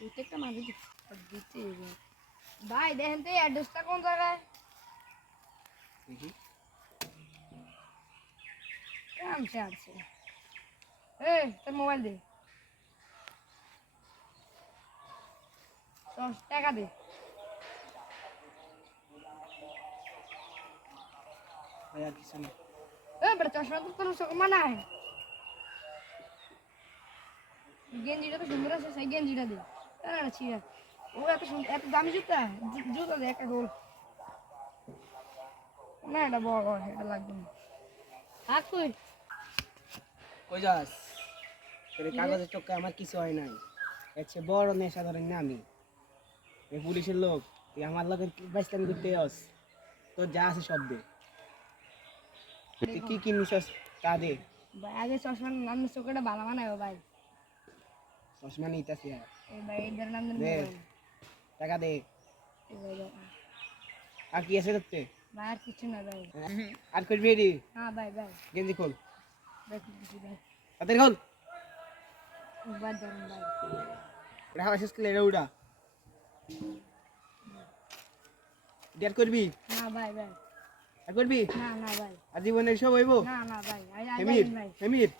প্রত্যেকটা মাঝে দিতে ভাই দেখেন তো অ্যাড্রেসটা কোন জায়গায় কাম সে আছে তোর মোবাইল দে 10 টাকা দে আর কিছু না বেটা চশমা তো তোর চোখ মানায় গেঞ্জিটা তো সুন্দর আছে সেই গেঞ্জিটা দে না ছিড়া ও এত সুন্দর এত দামি জুতা জুতা দে একটা গোল না এটা বড় এটা লাগবে না থাক তুই কই যাস তোর কাগজের চক্করে আমার কিছু হয় নাই এর চেয়ে বড় নেশা ধরেন না আমি এই পুলিশের লোক তুই আমার লোকের বাইস্তানি করতে আস তোর যা আছে সব দে তুই কি কিনিস তা দে ভাই আগে চশমা নাম চোখটা ভালো মানায় ভাই চশমা নিতেছি এই ভাই এদের নাম দে টাকা দে আর কি আছে করতে ভাই আর কিছু না ভাই আর করবি রে হ্যাঁ ভাই ভাই গেঞ্জি খোল ভাই কিছু ভাই তাদের খোল বাদ ধরুন ভাই ওটা হাওয়া শেষ করলে উড়া ডেট করবি না ভাই ভাই আর করবি না না ভাই আজীবনের সব হইব না না ভাই হেমির ভাই হেমির